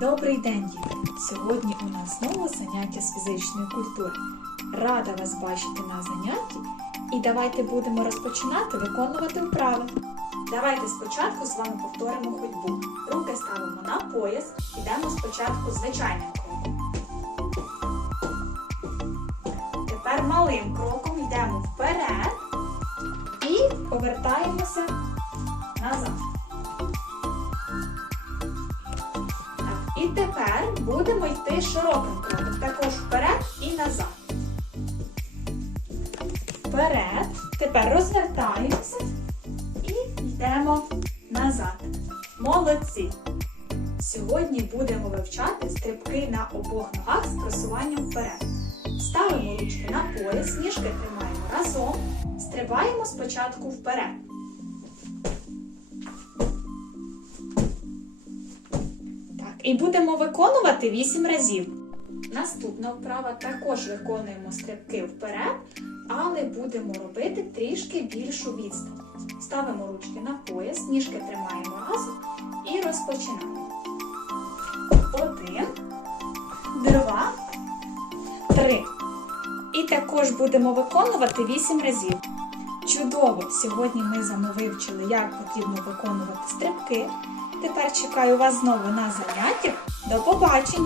Добрий день, діти! Сьогодні у нас знову заняття з фізичної культури. Рада вас бачити на занятті. І давайте будемо розпочинати виконувати вправи. Давайте спочатку з вами повторимо ходьбу. Руки ставимо на пояс, йдемо спочатку звичайним кроком. Тепер малим кроком йдемо вперед і повертаємося назад. І тепер будемо йти широким кроком, також вперед і назад. Вперед. Тепер розвертаємося і йдемо назад. Молодці! Сьогодні будемо вивчати стрибки на обох ногах з просуванням вперед. Ставимо ручки на пояс, ніжки тримаємо разом, стрибаємо спочатку вперед. І будемо виконувати 8 разів. Наступна вправа також виконуємо стрибки вперед, але будемо робити трішки більшу відстань. Ставимо ручки на пояс, ніжки тримаємо разом і розпочинаємо. Один, два, три. І також будемо виконувати 8 разів. Чудово! Сьогодні ми з вами вивчили, як потрібно виконувати стрибки. Тепер чекаю вас знову на заняттях. До побачення!